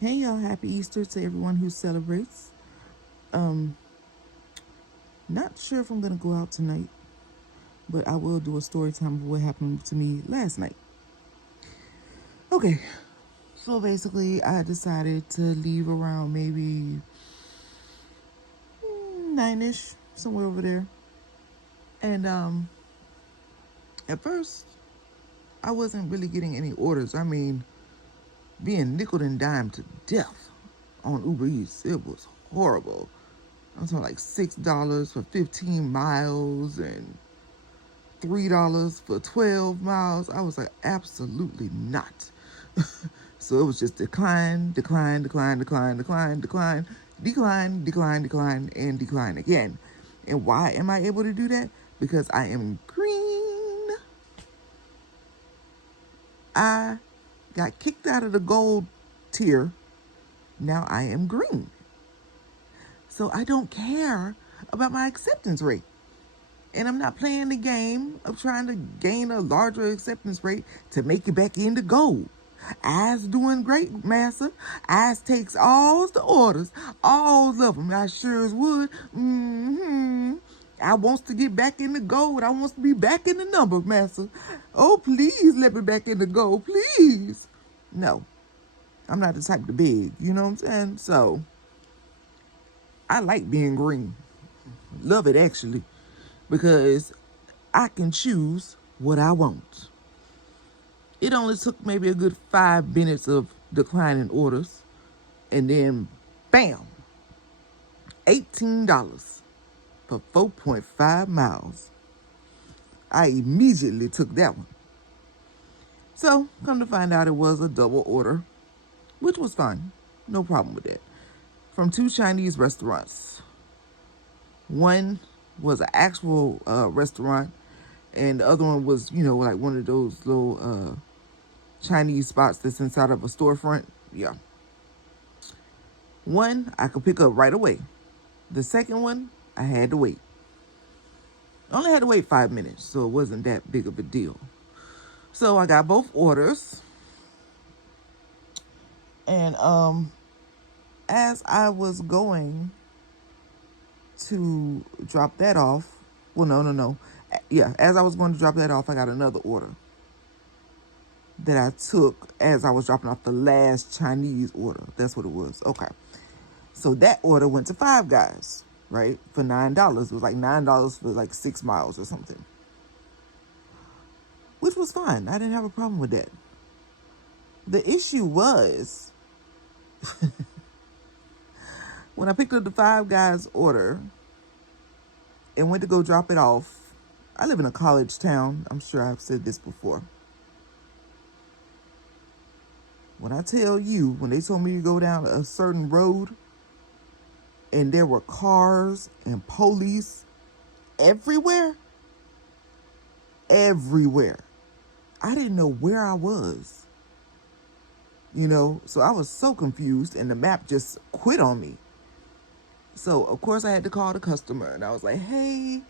Hey y'all, happy Easter to everyone who celebrates. Um, Not sure if I'm gonna go out tonight, but I will do a story time of what happened to me last night. Okay, so basically I decided to leave around maybe 9ish, somewhere over there. And at first I wasn't really getting any orders. I mean, being nickel and dime to death on Uber Eats, it was horrible. I'm talking like $6 for 15 miles and $3 for 12 miles. I was like, absolutely not. So it was just decline, decline, decline, decline, decline, decline, decline, decline, decline, and decline again. And why am I able to do that? Because I am green. I got kicked out of the gold tier. Now I am green. So I don't care about my acceptance rate. And I'm not playing the game of trying to gain a larger acceptance rate to make it back into gold. I's doing great, massa. I's takes all the orders, all of them. I sure as would. I wants to get back in the gold. I wants to be back in the number, massa. Oh, please let me back in the gold, please. No, I'm not the type to beg. You know what I'm saying? So I like being green. Love it actually, because I can choose what I want. It only took maybe a good 5 minutes of declining orders, and then bam, $18 for 4.5 miles. I immediately took that one. So, come to find out, it was a double order, which was fine. No problem with that. From two Chinese restaurants. One was an actual restaurant, and the other one was, like one of those little Chinese spots that's inside of a storefront. Yeah. One I could pick up right away. The second one, I had to wait. I only had to wait 5 minutes, so it wasn't that big of a deal. So I got both orders, and as I was going to drop that off, well, no. Yeah, as I was going to drop that off, I got another order that I took as I was dropping off the last Chinese order. That's what it was. Okay. So that order went to Five Guys, right? For $9. It was like $9 for like 6 miles or something, which was fine. I didn't have a problem with that. The issue was when I picked up the Five Guys order and went to go drop it off. I live in a college town. I'm sure I've said this before. When I tell you, when they told me to go down a certain road and there were cars and police everywhere, everywhere. I didn't know where I was, so I was so confused, and the map just quit on me. So of course I had to call the customer, and I was like, hey,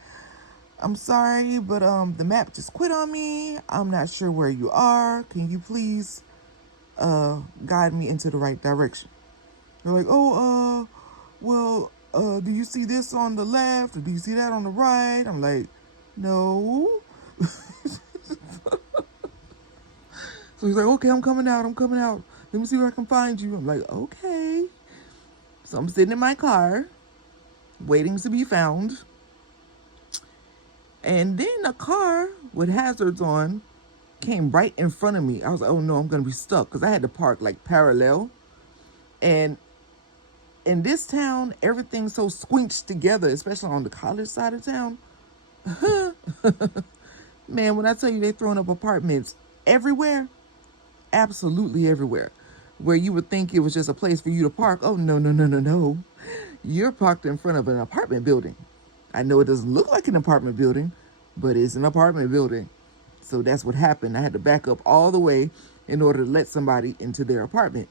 I'm sorry, but the map just quit on me. I'm not sure where you are. Can you please guide me into the right direction? They're like, oh, well, do you see this on the left, or do you see that on the right? I'm like, no. So he's like, okay, I'm coming out. Let me see where I can find you. I'm like, okay. So I'm sitting in my car, waiting to be found. And then a car with hazards on came right in front of me. I was like, oh no, I'm going to be stuck, because I had to park like parallel. And in this town, everything's so squinched together, especially on the college side of town. Man, when I tell you they throwing up apartments everywhere, absolutely everywhere, where you would think it was just a place for you to park. Oh, no, no, no, no, no. You're parked in front of an apartment building. I know it doesn't look like an apartment building, but it's an apartment building. So that's what happened. I had to back up all the way in order to let somebody into their apartment.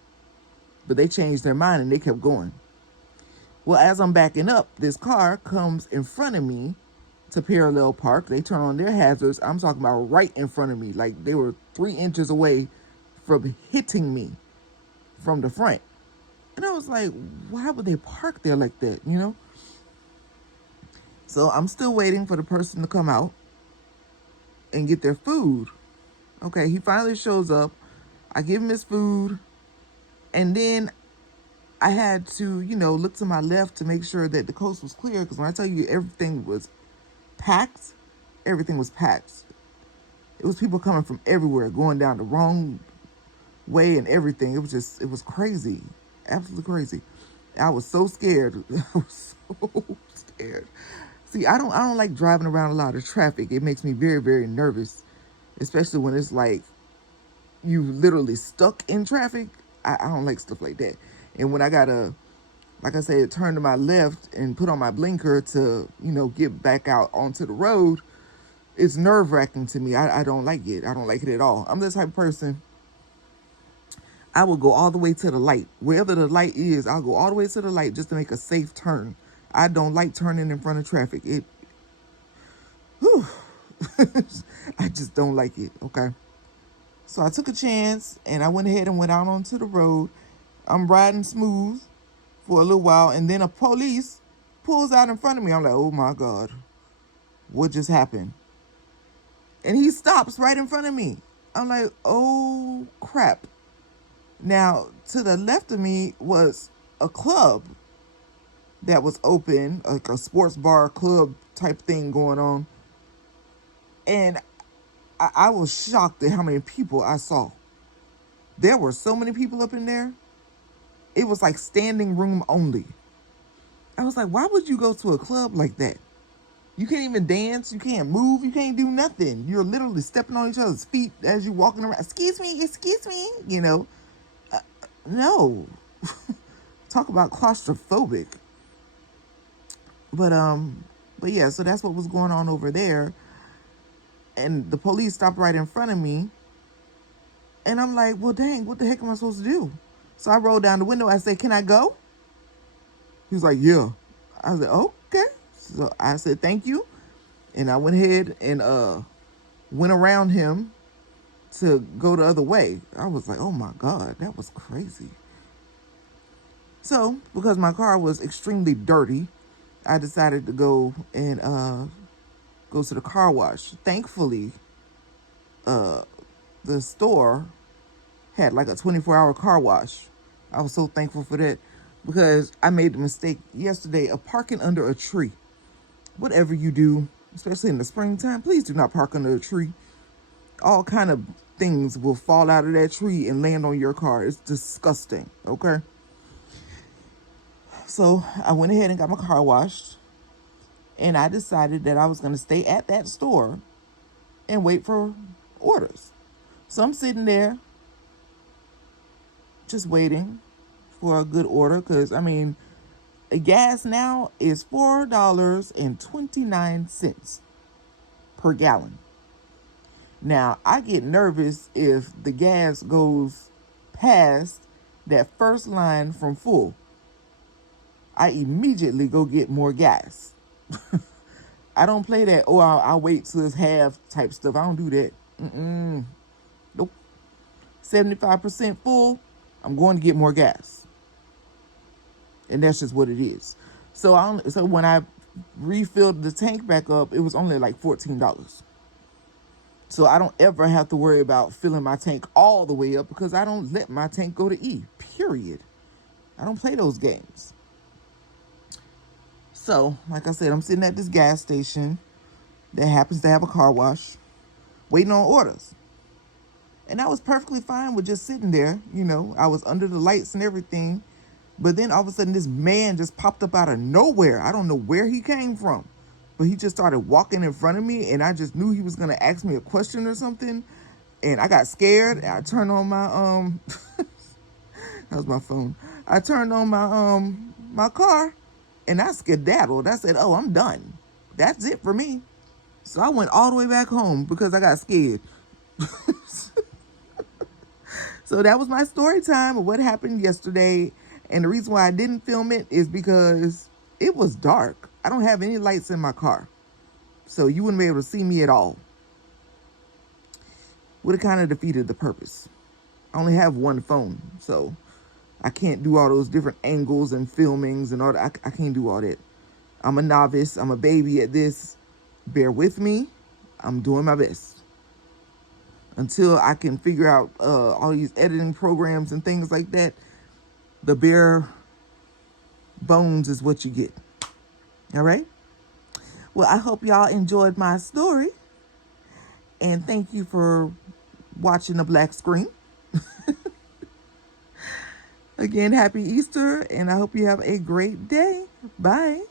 But they changed their mind and they kept going. Well, as I'm backing up, this car comes in front of me to parallel park. They turn on their hazards. I'm talking about right in front of me. Like they were 3 inches away from hitting me from the front. And I was like, why would they park there like that, you know? So I'm still waiting for the person to come out and get their food. Okay, he finally shows up. I give him his food. And then I had to, look to my left to make sure that the coast was clear. Because when I tell you everything was packed, everything was packed. It was people coming from everywhere, going down the wrong way and everything. It was crazy. Absolutely crazy. I was so scared. I was so scared. See, I don't like driving around a lot of traffic. It makes me very, very nervous, especially when it's like you literally stuck in traffic. I don't like stuff like that. And when I gotta, like I said, turn to my left and put on my blinker to, get back out onto the road, it's nerve wracking to me. I don't like it. I don't like it at all. I'm the type of person, I will go all the way to the light. Wherever the light is, I'll go all the way to the light just to make a safe turn. I don't like turning in front of traffic. Whew, I just don't like it, okay? So I took a chance and I went ahead and went out onto the road. I'm riding smooth for a little while, and then a police pulls out in front of me. I'm like, oh my God, what just happened? And he stops right in front of me. I'm like, oh crap. Now, to the left of me was a club that was open, like a sports bar club type thing going on. And I was shocked at how many people I saw. There were so many people up in there. It was like standing room only. I was like, why would you go to a club like that? You can't even dance. You can't move. You can't do nothing. You're literally stepping on each other's feet as you're walking around. Excuse me, excuse me. No. Talk about claustrophobic. But yeah, so that's what was going on over there. And the police stopped right in front of me. And I'm like, well, dang, what the heck am I supposed to do? So I rolled down the window. I said, can I go? He was like, yeah. I said, okay. So I said, thank you. And I went ahead and went around him to go the other way. I was like, oh my God, that was crazy. So because my car was extremely dirty, I decided to go and go to the car wash. Thankfully, the store had like a 24-hour car wash. I was so thankful for that because I made the mistake yesterday of parking under a tree. Whatever you do, especially in the springtime, please do not park under a tree. All kind of things will fall out of that tree and land on your car. It's disgusting, okay? So I went ahead and got my car washed, and I decided that I was going to stay at that store and wait for orders. So I'm sitting there just waiting for a good order because, gas now is $4.29 per gallon. Now, I get nervous if the gas goes past that first line from full. I immediately go get more gas. I don't play that, I'll wait till it's half type stuff. I don't do that. Nope. 75% full, I'm going to get more gas. And that's just what it is. So when I refilled the tank back up, it was only like $14. So I don't ever have to worry about filling my tank all the way up because I don't let my tank go to E, period. I don't play those games. So, like I said, I'm sitting at this gas station that happens to have a car wash, waiting on orders. And I was perfectly fine with just sitting there. I was under the lights and everything. But then all of a sudden, this man just popped up out of nowhere. I don't know where he came from. But he just started walking in front of me, and I just knew he was going to ask me a question or something. And I got scared. I turned on my, that was my phone. I turned on my car, and I skedaddled. I said, oh, I'm done. That's it for me. So I went all the way back home because I got scared. So that was my story time of what happened yesterday. And the reason why I didn't film it is because it was dark. I don't have any lights in my car. So you wouldn't be able to see me at all. Would have kind of defeated the purpose. I only have one phone. So I can't do all those different angles and filmings and all that. I can't do all that. I'm a novice. I'm a baby at this. Bear with me. I'm doing my best. Until I can figure out all these editing programs and things like that, the bare bones is what you get. All right? Well, I hope y'all enjoyed my story. And thank you for watching the black screen. Again, happy Easter, and I hope you have a great day. Bye.